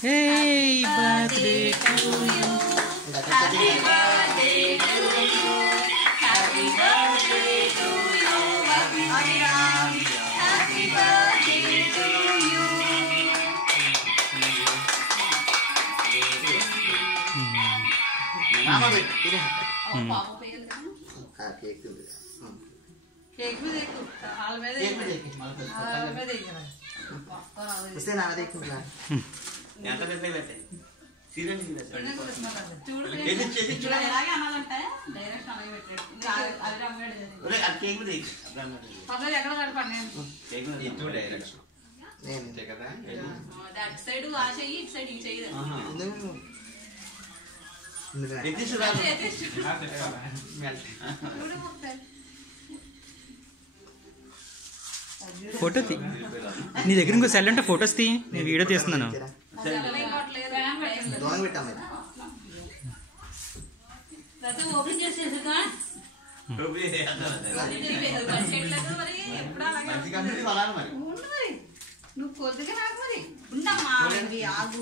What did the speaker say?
Hey, birthday to you. Happy birthday to you. Happy birthday to you. Happy birthday to you. Mama bhai, ठीक है? पापा पे ये देखो। हाँ केक भी देखो। केक भी देखो। हाल में देखो। हाल में देखो। उससे ना देखो ना। यहाँ तक नहीं बैठे। सीरियल नहीं बैठे। ये चूड़ा लगा के आना लगता है। डायरेक्ट आना ही बैठे। अरे हम बैठ जाते हैं। अरे केक भी देख। पापा ये अगला बार पढ़ने। केक में ये तो डायरेक्ट। नहीं ठीक है ना। दैट साइड वो आ चाहिए, इस साइड ये चाहिए। हाँ। ఫోటో తీ నీ దగ్గర ఇంకో సెల్ అంటే ఫొటోస్ తీ నేను వీడియో తీస్తున్నాను నువ్వు కొద్దిగా నాకు మరి ఉండమ్మా ఆగు